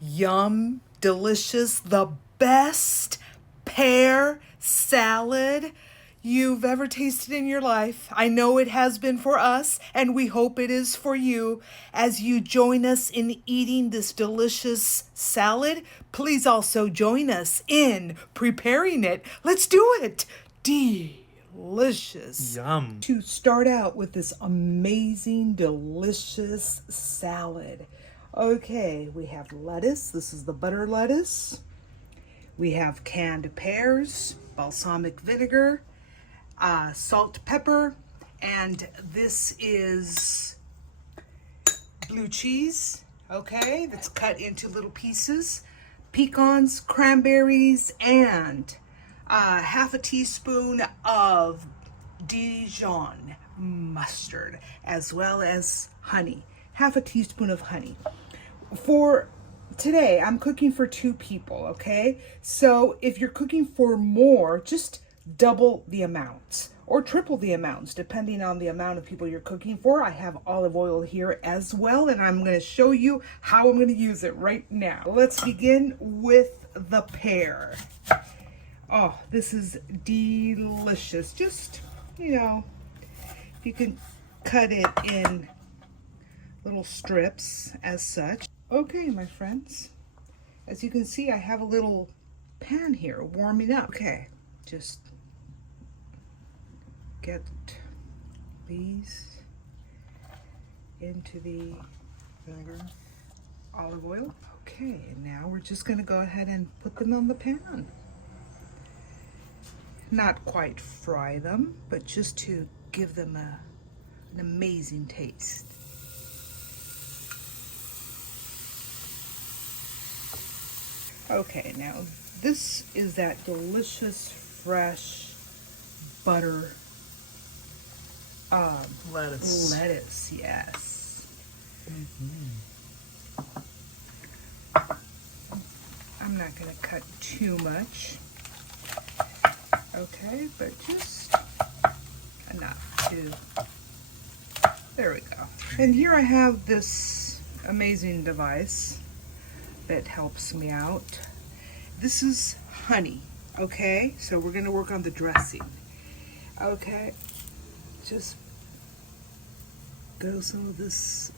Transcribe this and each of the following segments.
Yum, delicious, the best pear salad you've ever tasted in your life. I know it has been for us, and we hope it is for you. As you join us in eating this delicious salad, please also join us in preparing it. Let's do it. Delicious. Yum. To start out with this amazing, delicious salad. Okay, we have lettuce. This is the butter lettuce. We have canned pears, balsamic vinegar, salt, pepper, and this is blue cheese, okay, that's cut into little pieces, pecans, cranberries, and half a teaspoon of Dijon mustard, as well as honey, half a teaspoon of honey. For today, I'm cooking for 2 people, okay? So if you're cooking for more, just double the amounts or triple the amounts, depending on the amount of people you're cooking for. I have olive oil here as well, and I'm going to show you how I'm going to use it right now. Let's begin with the pear. Oh, this is delicious. Just, you can cut it in little strips as such. Okay, my friends, as you can see, I have a little pan here warming up. Okay, just get these into the vinegar, olive oil. Okay, now we're just going to go ahead and put them on the pan. Not quite fry them, but just to give them an amazing taste. Okay, now this is that delicious fresh butter Lettuce. lettuce, yes. I'm not going to cut too much. Okay, but just enough to, there we go. And here I have this amazing device that helps me out. This is honey, okay? So we're gonna work on the dressing. Okay, just throw some of this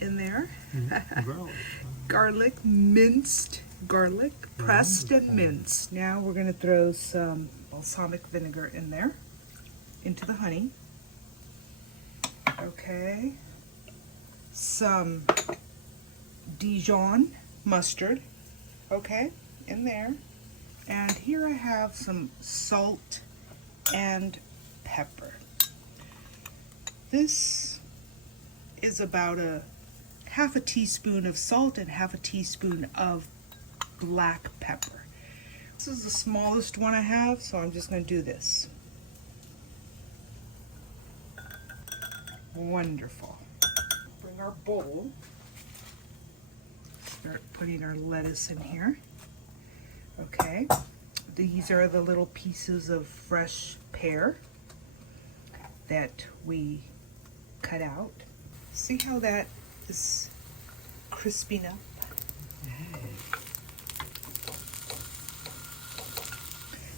in there. Garlic, minced garlic, pressed and minced. Now we're gonna throw some balsamic vinegar in there, into the honey. Okay, some Dijon mustard, okay, in there. And here I have some salt and pepper. This is about half a teaspoon of salt and half a teaspoon of black pepper. This is the smallest one I have, so I'm just going to do this. Wonderful. Bring our bowl. Start putting our lettuce in here. Okay, these are the little pieces of fresh pear that we cut out. See how that is crisping up?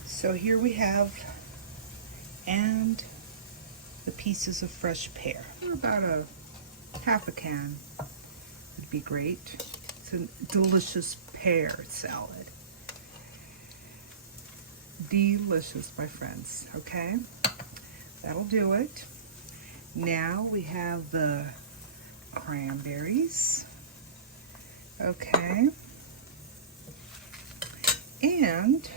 So here we have, and the pieces of fresh pear. About a half a can would be great. It's a delicious pear salad. Delicious, my friends, okay? That'll do it. Now we have the cranberries, okay? And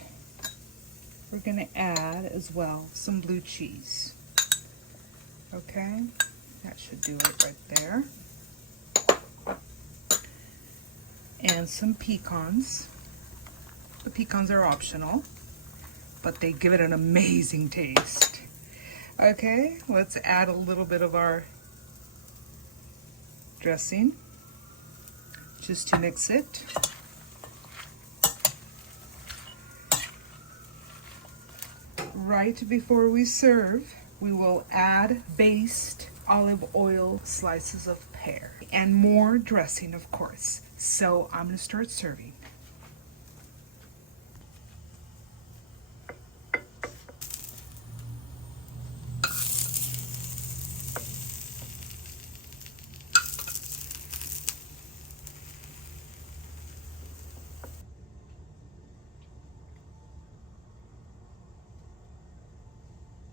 we're gonna add as well some blue cheese, okay? That should do it right there. And some pecans. The pecans are optional, but they give it an amazing taste. Okay, let's add a little bit of our dressing just to mix it. Right before we serve, we will add based olive oil slices of pear and more dressing, of course. So I'm going to start serving.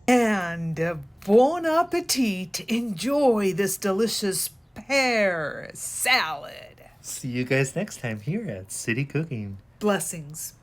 And bon appetit! Enjoy this delicious pear salad. See you guys next time here at City Cooking. Blessings.